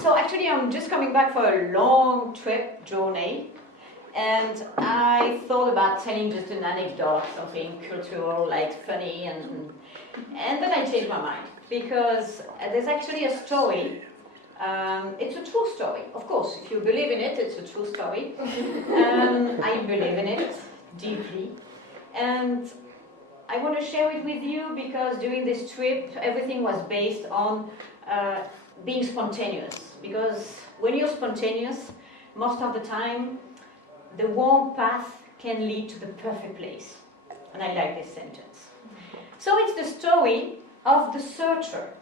So actually I'm just coming back for a long trip journey, and I thought about telling just an anecdote, something cultural, like funny, and then I changed my mind, because there's actually a story. It's a true story, of course. If you believe in it, it's a true story. I believe in it deeply, and I want to share it with you because during this trip, everything was based on being spontaneous. Because when you're spontaneous, most of the time, the wrong path can lead to the perfect place. And I like this sentence. So it's the story of the searcher.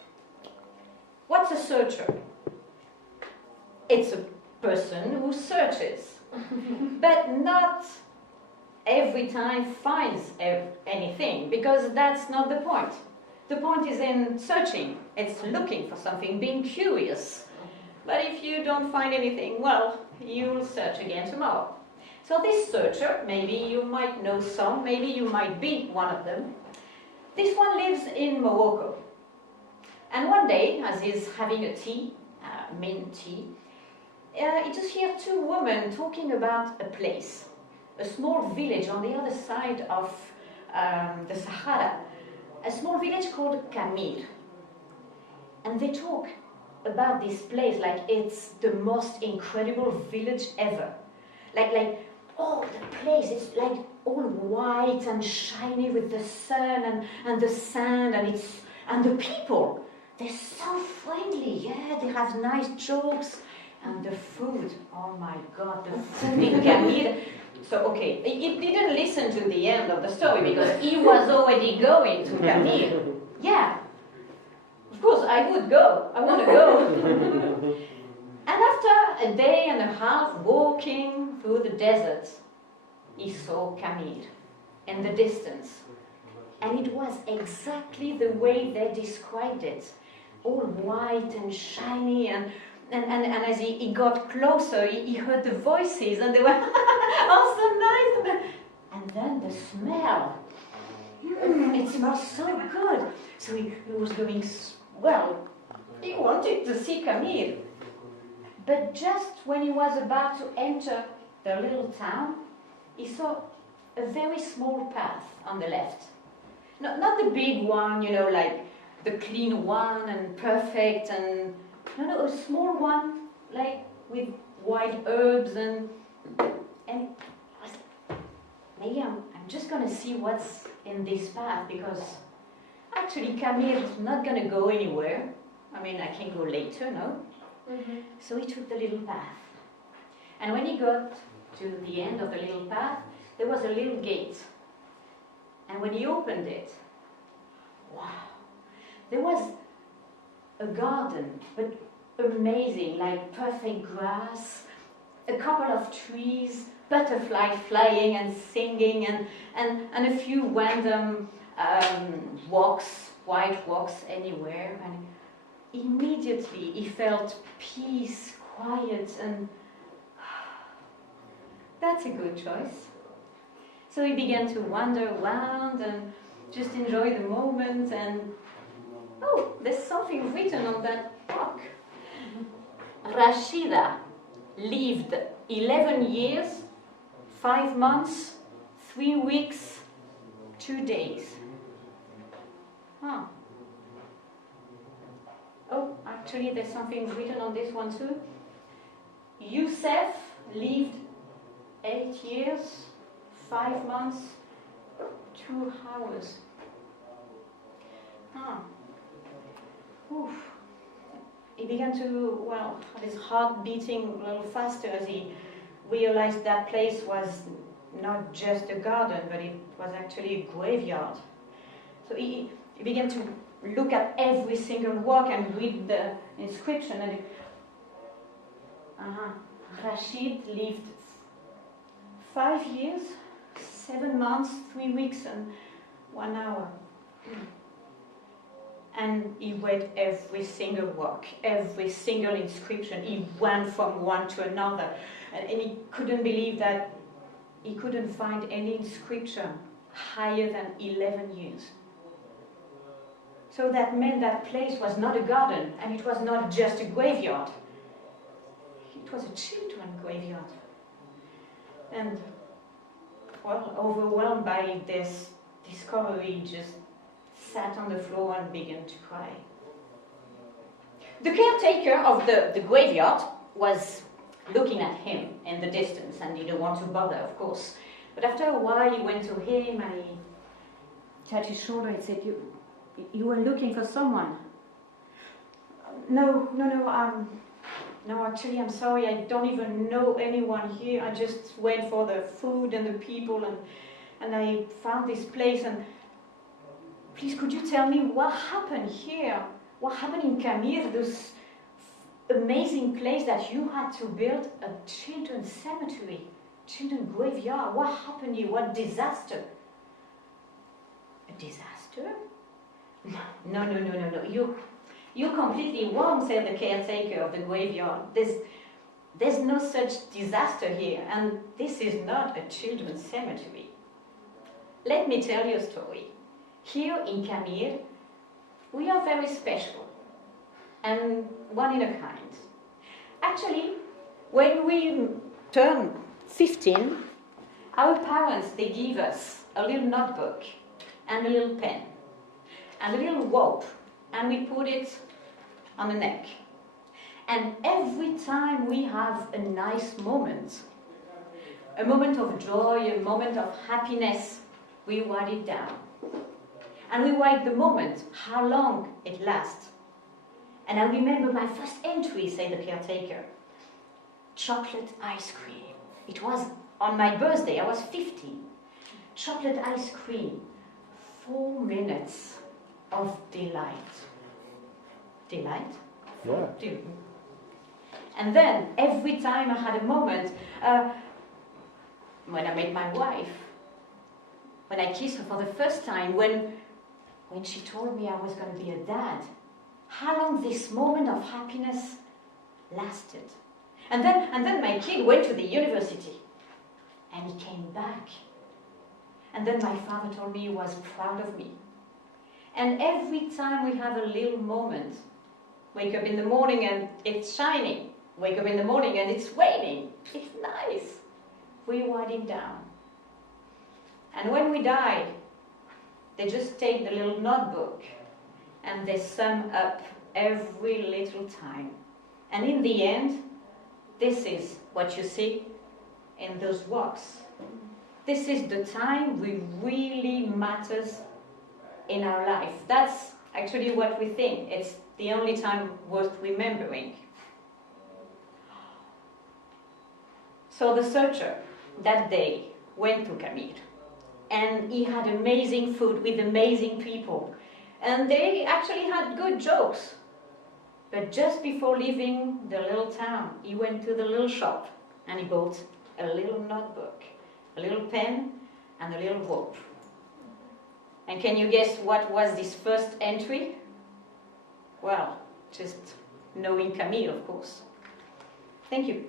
What's a searcher? It's a person who searches, but not every time finds anything, because that's not the point. The point is in searching. It's looking for something, being curious. But if you don't find anything, well, you'll search again tomorrow. So this searcher, maybe you might know some, maybe you might be one of them. This one lives in Morocco. And one day, as he's having a tea, mint tea, he just hears two women talking about a place, a small village on the other side of the Sahara, a small village called Camir. And they talk about this place like it's the most incredible village ever. Like, oh, the place is like all white and shiny with the sun and the sand, and the people, they're so friendly, yeah, they have nice jokes. And the food, oh my God, the food in Camir. So, okay, he didn't listen to the end of the story because he was already going to Camir. Yeah, of course, I would go. I want to go. And after a day and a half walking through the desert, he saw Camir in the distance. And it was exactly the way they described it. All white and shiny, and as he got closer, he heard the voices, and they were oh, so nice. And then the smell. It smells so good. So he was going, well, he wanted to see Camir. But just when he was about to enter the little town, he saw a very small path on the left. Not the big one, you know, like the clean one and perfect, and no, a small one, like with white herbs, and maybe I'm just going to see what's in this path, because actually Camille is not going to go anywhere. I mean, I can go later, no? Mm-hmm. So he took the little path. And when he got to the end of the little path, there was a little gate. And when he opened it, wow, there was a garden, but amazing, like perfect grass, a couple of trees, butterflies flying and singing, and a few random walks, white walks anywhere. And immediately he felt peace, quiet, and that's a good choice. So he began to wander around and just enjoy the moment, and oh, there's something written on that rock. Rashida lived 11 years, 5 months, 3 weeks, 2 days. Huh. Oh, actually there's something written on this one too. Youssef lived 8 years, 5 months, 2 hours. Huh. Oof. He began to, well, have his heart beating a little faster as he realized that place was not just a garden, but it was actually a graveyard. So he began to look at every single rock and read the inscription. And Rashid lived 5 years, 7 months, 3 weeks, and 1 hour. And he read every single rock, every single inscription. He went from one to another. And he couldn't believe that he couldn't find any inscription higher than 11 years. So that meant that place was not a garden, and it was not just a graveyard. It was a children's graveyard. And, well, overwhelmed by this discovery, just sat on the floor and began to cry. The caretaker of the graveyard was looking at him in the distance and didn't want to bother, of course. But after a while, he went to him and he touched his shoulder and said, You were looking for someone? No, actually, I'm sorry, I don't even know anyone here. I just went for the food and the people and I found this place and please, could you tell me what happened here? What happened in Camir, this amazing place that you had to build a children's cemetery, children's graveyard? What happened here? What disaster? A disaster? No. You're completely wrong, said the caretaker of the graveyard. There's no such disaster here, and this is not a children's cemetery. Let me tell you a story. Here in Camir, we are very special, and one in a kind. Actually, when we turn 15, our parents, they give us a little notebook and a little pen and a little rope, and we put it on the neck. And every time we have a nice moment, a moment of joy, a moment of happiness, we write it down. And we write the moment, how long it lasts. And I remember my first entry, said the caretaker. Chocolate ice cream. It was on my birthday, I was 15. Chocolate ice cream. 4 minutes of delight. Delight? Yeah. And then, every time I had a moment, when I met my wife, when I kissed her for the first time, when she told me I was going to be a dad, how long this moment of happiness lasted. And then my kid went to the university, and he came back. And then my father told me he was proud of me. And every time we have a little moment, wake up in the morning and it's shining, wake up in the morning and it's raining, it's nice, we write it down. And when we die, they just take the little notebook and they sum up every little time. And in the end, this is what you see in those rocks. This is the time we really matters in our life. That's actually what we think. It's the only time worth remembering. So the searcher that day went to Camir. And he had amazing food with amazing people. And they actually had good jokes. But just before leaving the little town, he went to the little shop and he bought a little notebook, a little pen, and a little rope. And can you guess what was this first entry? Well, just knowing Camille, of course. Thank you.